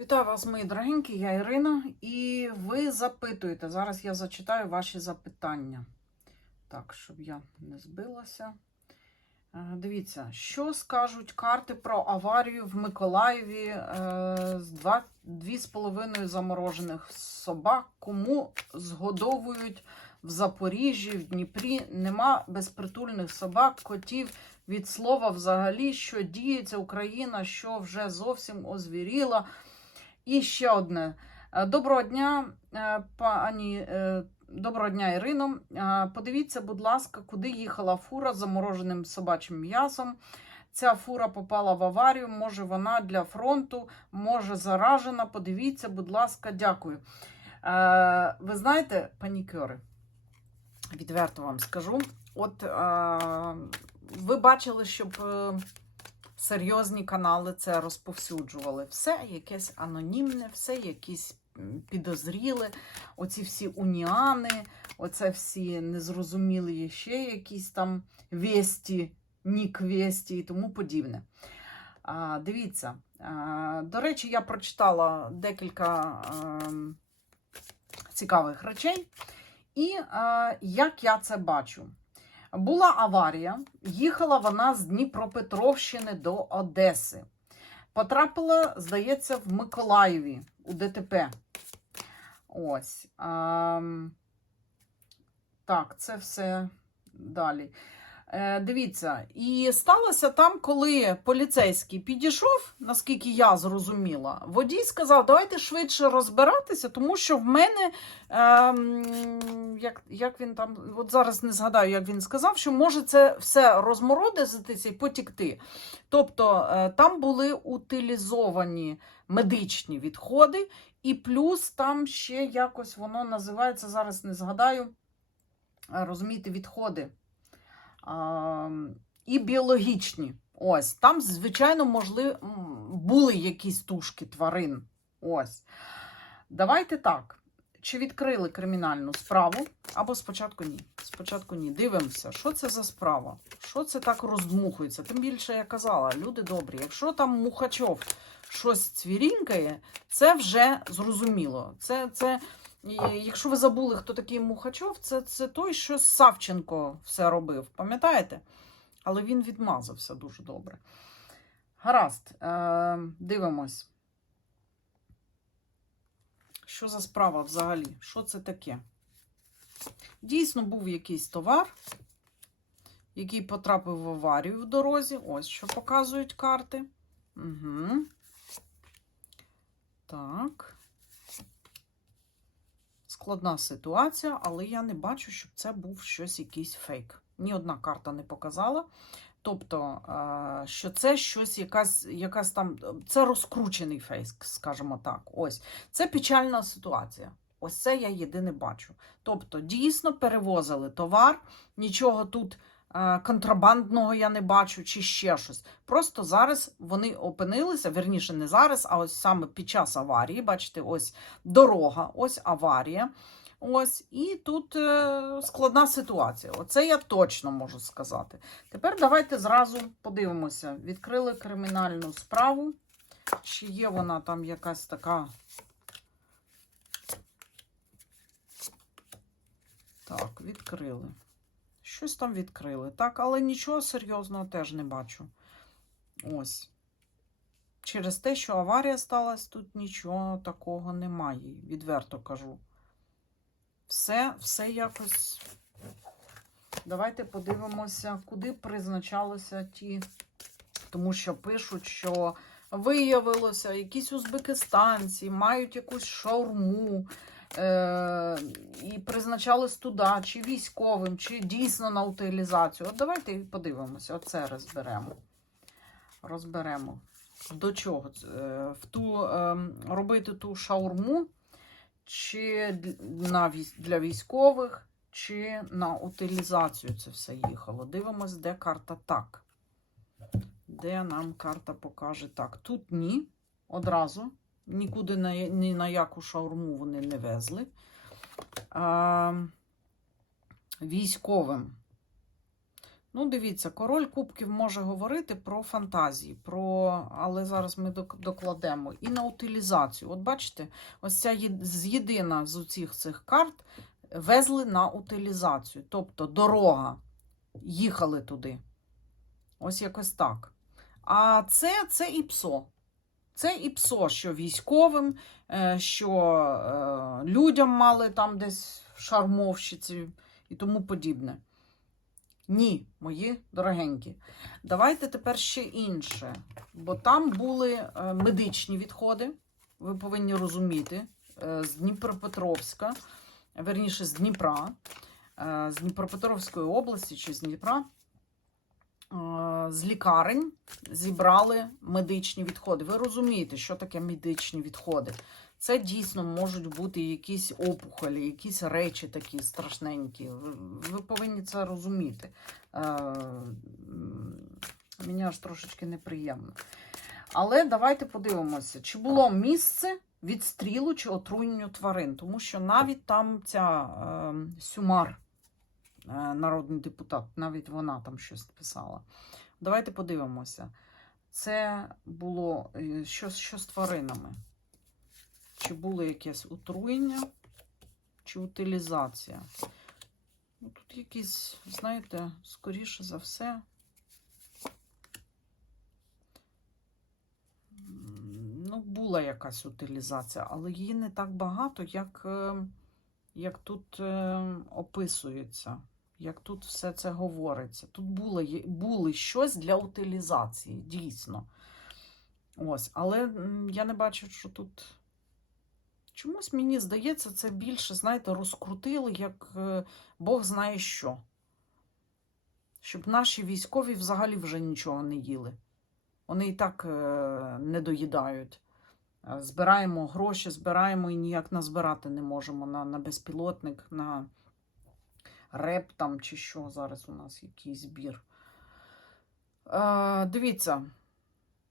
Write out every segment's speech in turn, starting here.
Вітаю вас, мої дорогенькі, я Ірина, і ви запитуєте. Зараз я зачитаю ваші запитання. Так, щоб я не збилася. Е, Дивіться, що скажуть карти про аварію в Миколаєві е, з два, дві з половиною заморожених собак. Кому згодовують в Запоріжжі, в Дніпрі? Нема безпритульних собак, котів. Від слова взагалі, що діється Україна, що вже зовсім озвіріла. І ще одне. Е, Доброго дня, е, пані. е, Доброго дня, Ірино. Подивіться, будь ласка, куди їхала фура з замороженим собачим м'ясом. Ця фура попала в аварію. Може, вона для фронту, може заражена. Подивіться, будь ласка, дякую. Ви знаєте, панікери, відверто вам скажу. От ви бачили, щоб. Серйозні канали це розповсюджували. Все якесь анонімне, все якісь м, підозріле, оці всі уніани, оце всі незрозумілі ще якісь там весті, нік весті і тому подібне. А, дивіться, а, до речі, я прочитала декілька ем, цікавих речей, і а, як я це бачу. Була аварія, їхала вона з Дніпропетровщини до Одеси. Потрапила, здається, в Миколаєві у ДТП. Ось. А, так, це все далі. Е, дивіться, і сталося там, коли поліцейський підійшов, наскільки я зрозуміла, водій сказав: давайте швидше розбиратися, тому що в мене, ем, як, як він там, от зараз не згадаю, як він сказав, що може це все розмородитися і потікти. Тобто е, там були утилізовані медичні відходи, і плюс там ще якось воно називається, зараз не згадаю, е, розумієте, відходи і біологічні. Ось там, звичайно, можливо, були якісь тушки тварин. Ось. Давайте так. Чи відкрили кримінальну справу? Або спочатку ні. Спочатку ні. Дивимося, що це за справа? Що це так роздмухується? Тим більше я казала, люди добрі, якщо там Мухачов щось цвірінькає, це вже зрозуміло. Це, це, якщо ви забули, хто такий Мухачов, це, це той, що Савченко все робив, пам'ятаєте? Але він відмазався дуже добре. Гаразд, е, дивимось. Що за справа взагалі? Що це таке? Дійсно, був якийсь товар, який потрапив в аварію в дорозі. Ось що показують карти. Угу. Так. Складна ситуація, але я не бачу, щоб це був щось якийсь фейк. Ні одна карта не показала. Тобто, е, що це щось, якась, якась там, це розкручений фейк, скажімо так. Ось. Це печальна ситуація. Ось це я єдине бачу. Тобто, дійсно перевозили товар, нічого тут е, контрабандного я не бачу, чи ще щось. Просто зараз вони опинилися, верніше, не зараз, а ось саме під час аварії. Бачите, ось дорога, ось аварія. Ось, і тут е, складна ситуація. Оце я точно можу сказати. Тепер давайте зразу подивимося. Відкрили кримінальну справу. Чи є вона там якась така. Так, відкрили. Щось там відкрили. Так, але нічого серйозного теж не бачу. Ось. Через те, що аварія сталася, тут нічого такого немає. Відверто кажу. Все, все якось. Давайте подивимося, куди призначалися ті. Тому що пишуть, що виявилося, якісь узбекистанці мають якусь шаурму. Е- і призначались туди, чи військовим, чи дійсно на утилізацію. От давайте подивимося, оце розберемо. Розберемо. До чого? Е, В ту, е, робити ту шаурму, чи на, для військових, чи на утилізацію це все їхало. Дивимось, де карта так. Де нам карта покаже так. Тут ні, одразу. Нікуди на, ні на яку шаурму вони не везли. А, військовим. Ну, дивіться, король кубків може говорити про фантазії, про... але зараз ми докладемо і на утилізацію. От бачите, ось ця єдина з усіх цих карт везли на утилізацію. Тобто дорога, їхали туди. Ось якось так. А це, це і ПСО. Це і ПСО, що військовим, е, що е, людям мали там десь шармовщиці і тому подібне. Ні, мої дорогенькі. Давайте тепер ще інше. Бо там були е, медичні відходи, ви повинні розуміти, з Дніпропетровська, верніше з Дніпра, з Дніпропетровської області чи з Дніпра. Е, З лікарень зібрали медичні відходи. Ви розумієте, що таке медичні відходи? Це дійсно можуть бути якісь опухолі, якісь речі такі страшненькі. Ви, ви повинні це розуміти. Е, мені аж трошечки неприємно. Але давайте подивимося, чи було місце відстрілу чи отруєнню тварин, тому що навіть там ця е, Сюмар, народний депутат, навіть вона там щось писала. Давайте подивимося. Це було е, що, що з тваринами? Чи було якесь отруєння, чи утилізація? Ну, тут якісь, знаєте, скоріше за все. Ну, була якась утилізація, але її не так багато, як, е, як тут е, описується, як тут все це говориться. Тут було, були щось для утилізації, дійсно. Ось, але я не бачу, що тут. Чомусь мені здається, це більше, знаєте, розкрутили, як е, Бог знає що. Щоб наші військові взагалі вже нічого не їли. Вони і так е, не доїдають. Е, Збираємо гроші, збираємо і ніяк назбирати не можемо на, на безпілотник, на реп там чи що зараз у нас який збір. Е, дивіться,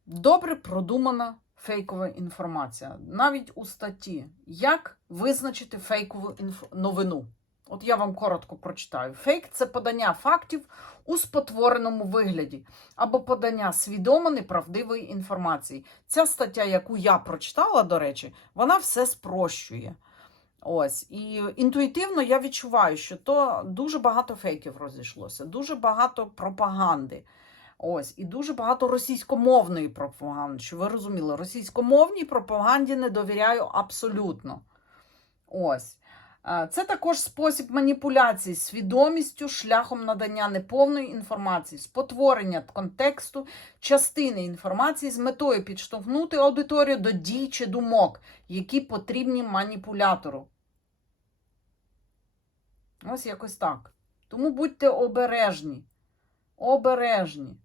добре продумана фейкова інформація. Навіть у статті, як визначити фейкову інф... новину. От я вам коротко прочитаю. Фейк це подання фактів у спотвореному вигляді або подання свідомо неправдивої інформації. Ця стаття, яку я прочитала, до речі, вона все спрощує. Ось, і інтуїтивно я відчуваю, що то дуже багато фейків розійшлося, дуже багато пропаганди. Ось, і дуже багато російськомовної пропаганди. Що ви розуміли, російськомовній пропаганді не довіряю абсолютно. Ось. Е, Це також спосіб маніпуляції свідомістю шляхом надання неповної інформації, спотворення контексту, частини інформації з метою підштовхнути аудиторію до дій чи думок, які потрібні маніпулятору. Ось якось так. Тому будьте обережні. Обережні.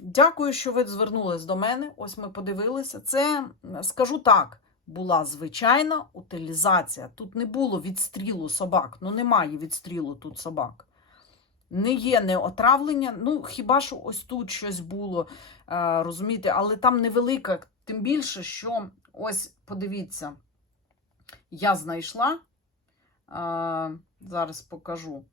Дякую, що ви звернулись до мене. Ось ми подивилися. Це, скажу так, була звичайна утилізація. Тут не було відстрілу собак. Ну, немає відстрілу тут собак. Не є не отравлення. Ну, хіба що ось тут щось було, е, розумієте, але там невелика, тим більше, що ось подивіться, я знайшла. е, зараз покажу.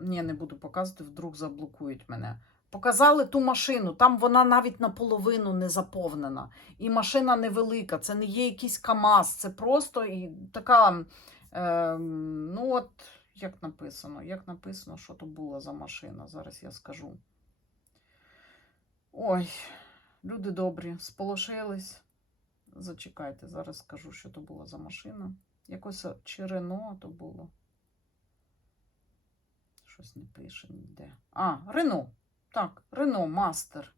Ні, не буду показувати, вдруг заблокують мене. Показали ту машину, там вона навіть наполовину не заповнена. І машина невелика, це не є якийсь КАМАЗ, це просто і така. Е, ну, от, як написано, як написано, що то була за машина, зараз я скажу. Ой, люди добрі, сполошились. Зачекайте, зараз скажу, що то була за машина. Якось чи Рено то було. Щось не пише ніде. А, Рено. Так, Рено Мастер.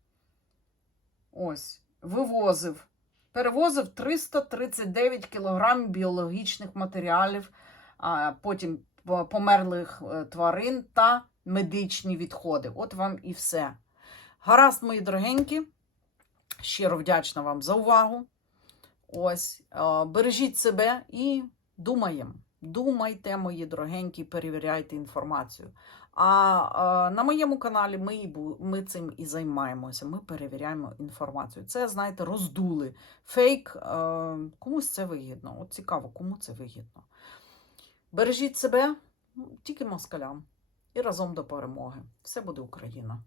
Ось. Вивозив. Перевозив 339 кілограмів біологічних матеріалів, а потім померлих е, тварин та медичні відходи. От вам і все. Гаразд, мої дорогенькі. Щиро вдячна вам за увагу. Ось, е, бережіть себе і думаємо. Думайте, мої дорогенькі, перевіряйте інформацію. А е, на моєму каналі ми, ми цим і займаємося. Ми перевіряємо інформацію. Це, знаєте, роздули. Фейк. Е, комусь це вигідно. От цікаво, кому це вигідно. Бережіть себе, тільки москалям. і разом до перемоги. Все буде Україна!